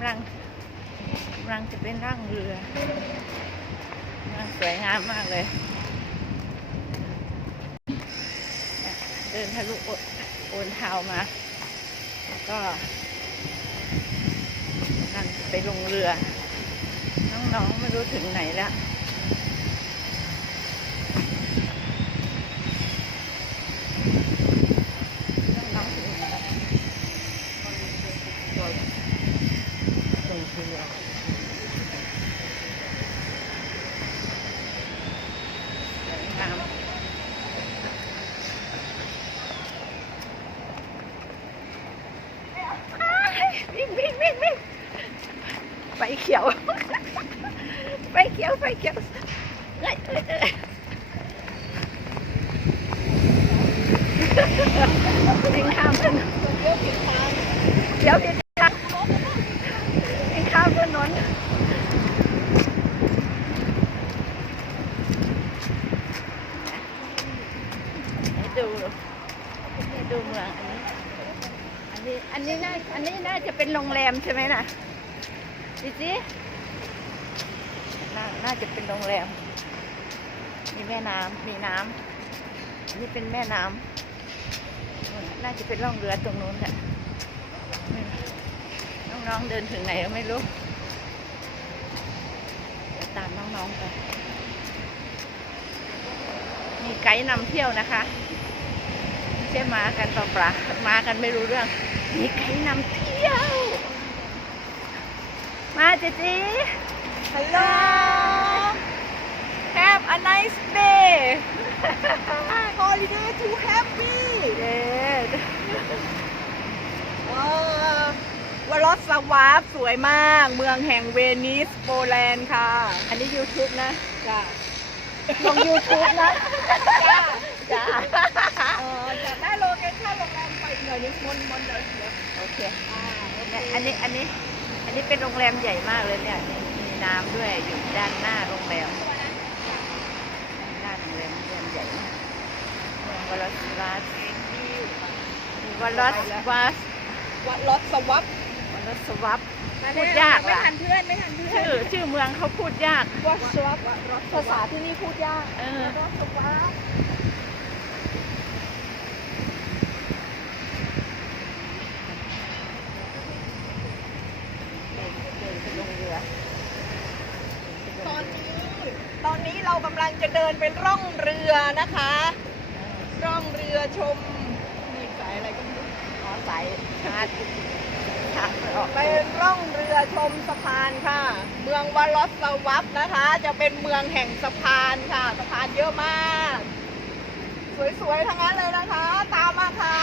ำลังกำลังจะเป็นร่างเรือน่าสวยงามมากเลย เดินทะลุโอนเท้ามาแล้วก็กำลังจะไปลงเรือ น้องๆไม่รู้ถึงไหนแล้วน้องๆถึงไหนแล้ว วิ่งวิ่งวิ่งวิ่งไฟเขียว ไฟเขียว ไฟเขียวเอ้ยเอ้ยเอ้ยวิ่งข้ามถนนเลี้ยวผิดทางเดี๋ยวผิดามถนนดูดูเมืองอันนี้ อันนี้ อันนี้น่า อันนี้น่าจะเป็นโรงแรมใช่ไหมน่ะดิจิน่าน่าจะเป็นโรงแรม มีแม่น้ำมีน้ำอันนี้เป็นแม่น้ำน่าจะเป็นร่องเรือตรงนู้นแหละ น้องๆเดินถึงไหนก็ไม่รู้เดี๋ยวตามน้องๆไปมีไกด์นำเที่ยวนะคะไม่ใช่มากันเปล่าๆมากันไม่รู้เรื่อง มีไกด์นำเที่ยว มาเจ๊จี Hello Have a nice day holiday too happy Yes เออ วารสสวาฟสวยมาก เมืองแห่งเวนิสโปแลนด์ค่ะ อันนี้ YouTube นะจ้ะลง YouTube นะจ้ะจ้าเออจากได้โลเคชั่นโรงแรมไปอีกหน่อยนึงมนมนเดี๋ยวเดี๋ยวโอเคอ่าโอเคเนี่ยอันนี้อันนี้อันนี้เป็นโรงแรมใหญ่มากเลยเนี่ยมีมีน้ำด้วยอยู่ด้านหน้าโรงแรมด้านโรงแรมโรงแรมใหญ่มากเมืองวอลลัสวัสวอลลัสวัสวัดรถสวับ วอลลัสวัสพูดยากไม่ว่ะทันเพื่อนไม่ทันเพื่อนชื่อชื่อเมืองเขาพูดยากวัดสวับภาษาที่นี่พูดยากเออวัดสวับเดินเดินไปลงเรือตอนนี้ตอนนี้เรากำลังจะเดินเป็นร่องเรือนะคะ ร่องเรือชมนี่สายอะไรก็ไม่รู้ขอสายชาร์จ ชาร์จไม่ออกเป็นล่องเรือชมสะพานค่ะ เมืองวารอสลาวัฟนะคะ จะเป็นเมืองแห่งสะพานค่ะ สะพานเยอะมาก สวยๆทั้งนั้นเลยนะคะ ตามมาค่ะ